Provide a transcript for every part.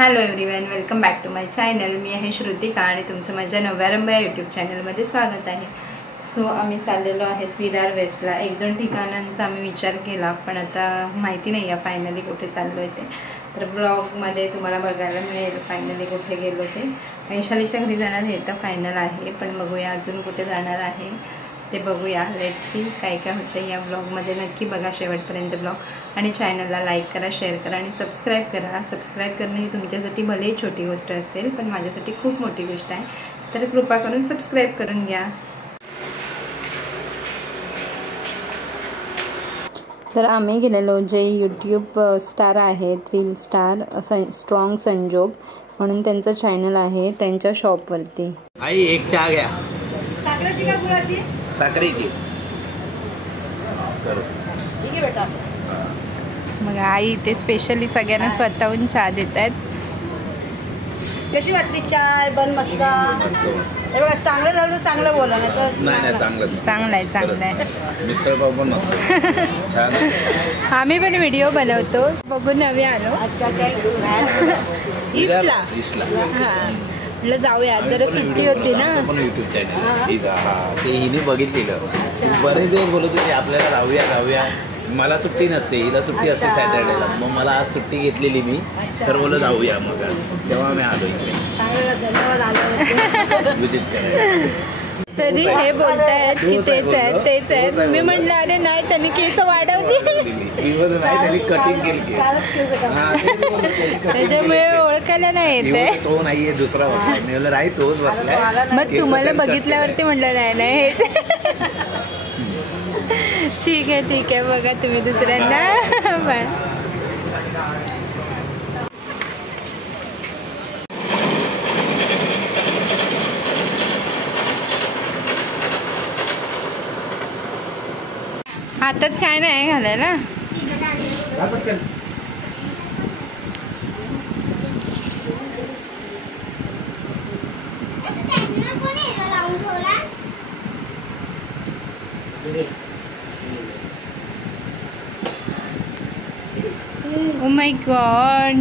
Hello everyone, welcome back to my channel. मी आहे श्रुतिका आणि तुमचं माझ्या नव्यारंभ या यूट्यूब चॅनलमध्ये स्वागत आहे. सो आम्ही चाललेलो आहेत विरार वेस्टला. 1-2 ठिकाणांचा आम्ही विचार केला, पण आता माहिती नाही आहे फायनली कुठे चाललो आहे ते. तर ब्लॉगमध्ये तुम्हाला बघायला मिळेल फायनली कुठे गेलो ते. वैशालीच्या घरी जाणार हे तर फायनल आहे, पण बघूया अजून कुठे जाणार आहे ते बघूया. लेट्स सी काय काय होतं या ब्लॉगमध्ये. नक्की बघा शेवटपर्यंत ब्लॉग आणि चॅनलला लाईक करा, शेअर करा आणि सबस्क्राईब करा. सबस्क्राईब करणं ही तुमच्यासाठी भलेही छोटी गोष्ट असेल, पण माझ्यासाठी खूप मोठी गोष्ट आहे. तर कृपा करून सबस्क्राईब करून घ्या. तर आम्ही गेलेलो जे यूट्यूब स्टार आहेत, रील स्टार स्ट्रॉंग संजोग म्हणून त्यांचं चॅनल आहे, त्यांच्या शॉपवरती. आई एक चहा घ्या. साखरेची का गुळाची? साखरेची. ठीक आहे बेटा. मग आई ते स्पेशली सगळ्यांना स्वतःहून चहा देत आहेत. कशी वाटली चाय बन मस्का? मस्त मस्त. हे बघा, चांगलं झालं तर चांगलं बोला, नाही तर नाही चांगलं चांगलं आहे, चांगलं आहे. मिसळ पाव पण मस्त छान. आम्ही पण व्हिडिओ बनवतो, बघून नवे आलो ईस्टला. हां, म्हटलं जाऊया, जरा सुट्टी होती ना. पण युट्यूब चॅनल ते हिने बघितलेलं. बरेच दिवस बोलत होते आपल्याला जाऊया. मला सुट्टी नसते, हिला सुट्टी असते सॅटर्डेला. मग मला आज सुट्टी घेतलेली मी, तर बोललं जाऊया. मग तेव्हा मी आलो इकडे विजिट करायला. तरी हे बोलतायत की तेच आहेत. मी म्हटलं अरे नाही, त्यांनी केस वाढवली, त्यांनी कटिंग केली, त्याच्यामुळे ओळखायला नाही येते. तो नाहीये, दुसरा बसलाय. मी बोललं नाही तोच बसलाय. मग तुम्हाला बघितल्यावरती म्हटलं नाही ठीक आहे बघा तुम्ही दुसऱ्यांना. पण हातात काय नाही घालायला. Oh my God.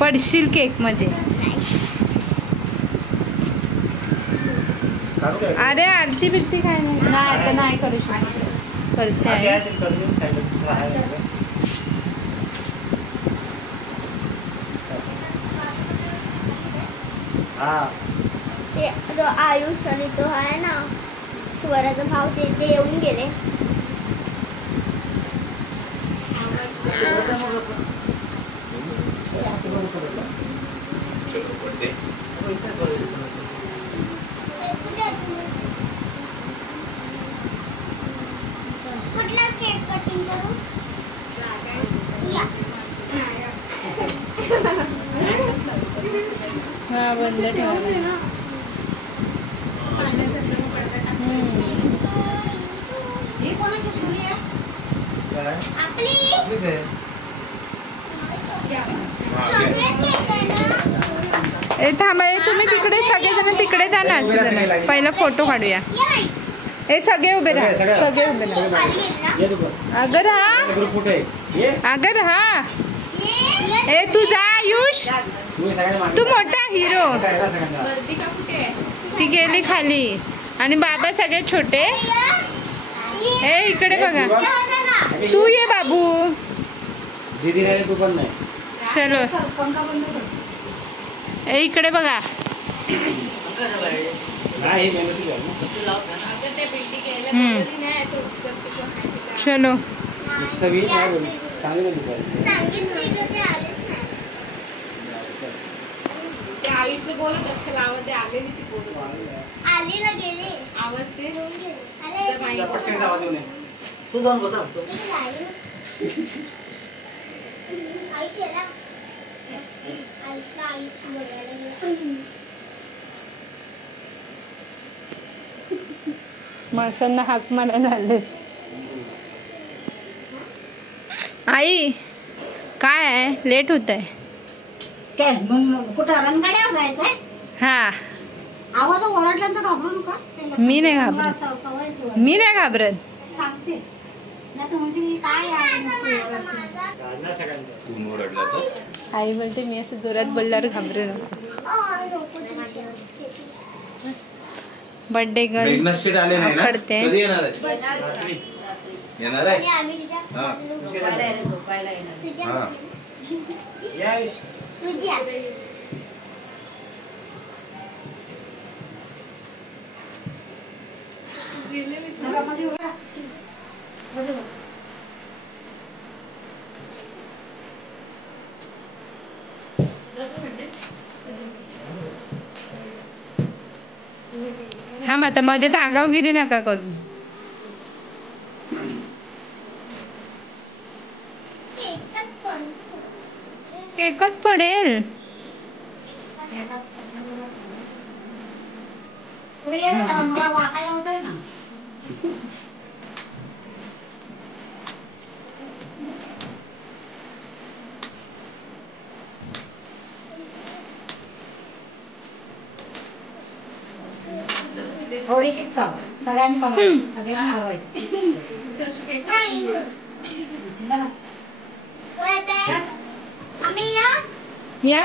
पडशील केक मध्ये. अरे आरती बिरती काय नाही आता नाही करू शकत. करते तो आयुष आणि तो आहे ना स्वराचा भाव, ते येऊन गेले. कुठला केक कटिंग करू? हा बंद ठेवा. थांबा, तुम्ही तिकडे सगळेजण तिकडे जा ना. असं पहिला फोटो काढूया. हे सगळे उभे राहा, सगळे उभे राहा. अगर हा ए तू जा आयुष, तू मोठा हिरो. ती गेली खाली आणि बाबा सगळ्यात छोटे. ए इकडे बघा, तू ये बाबू. चलो ए इकडे बघा. चलो आयुषचं बोलत अक्षर आवाज आलेली ती बोलत आलेला गेले आवाज ते तू जाऊन बता आयुष्याला माशांना हाक मारायला आले. आई काय आहे, लेट होत आहे. काय मग कुठं रणगाड्यावर जायचंय? हा आवाज ओरडल्यानंतर घाबरू नका. मी नाही घाबरत. सवय मी नाही घाबरत. सांगते नाही तर म्हणजे काय कोण ओरडला तर आई बोलते मी असं जोरात बोलल्यावर घाबरू नको. बर्थडे गर्ल प्रेग्नन्सी आले नाही ना, खडते. कधी येणार आहे? येणार आहे. हा. हा. हा मग आता मध्ये आगावगिरी नका करू. एकच पडेल. थोडीशी सगळ्यांनी या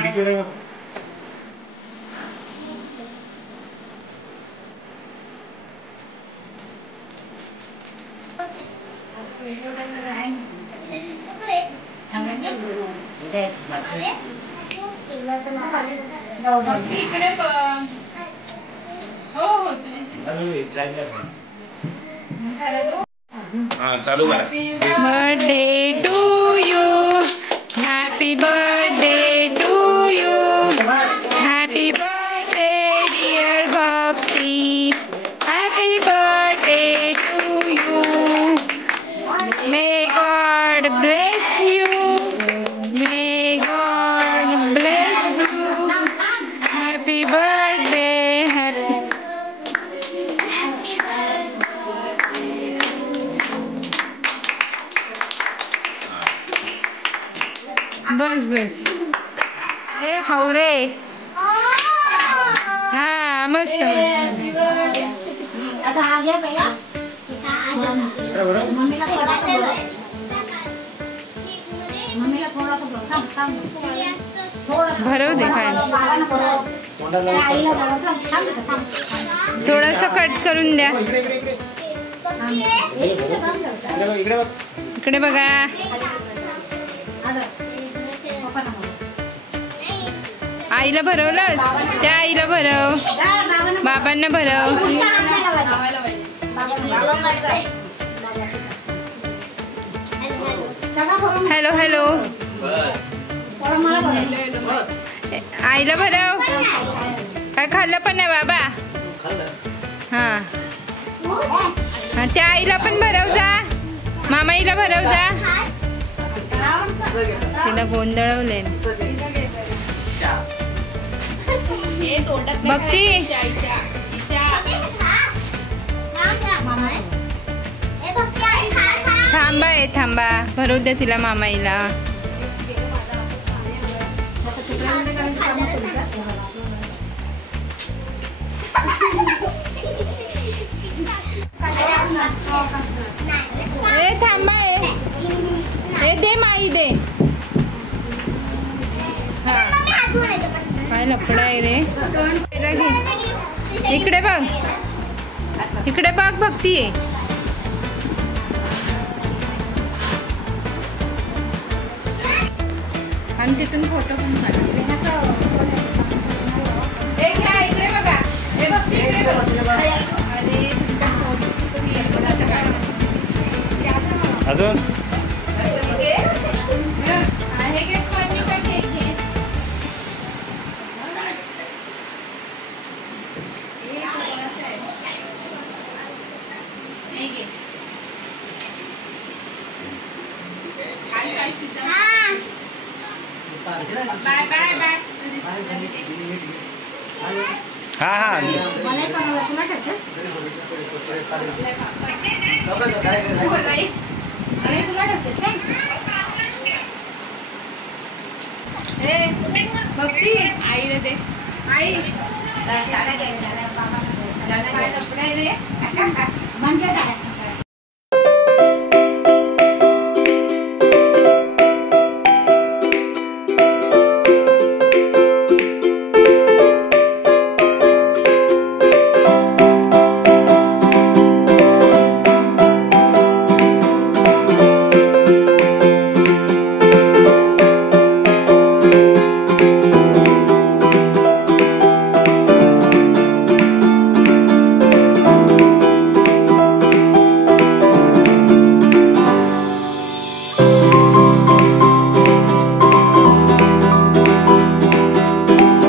इकडे बघ. हो हो हा चालू करा. Birthday to you, happy birthday to you, happy birthday dear Bhakti, happy birthday to you, may God bless you, may God bless you, happy birthday. बस बस हे खाऊ रे. हा मस्त आता हा घ्या पहिला मम्मीला थोडासा भरव दे काय. थोडासा कट करून द्या. इकडे बघा. आईला भरवलंस, त्या आईला भरव, बाबांना भरव. हॅलो हॅलो आईला भरव. काय खाल्लं पण नाही बाबा. हा त्या आईला पण भरव जा, मामाईला भरव जा. तिला गोंधळवले बघती. थांबा थांबा भरवू द्या तिला मामाईला. ए थांबा ए दे माई दे. काय लपडा आहे रे. इकडे बघ, इकडे बघ भक्ती. आणि तिथून फोटो पण काढ. इकडे बघा. हे भक्ती इकडे बघ. अरे अजून बाय बाय बाय. हा हा भक्ती आईला दे. आई म्हणजे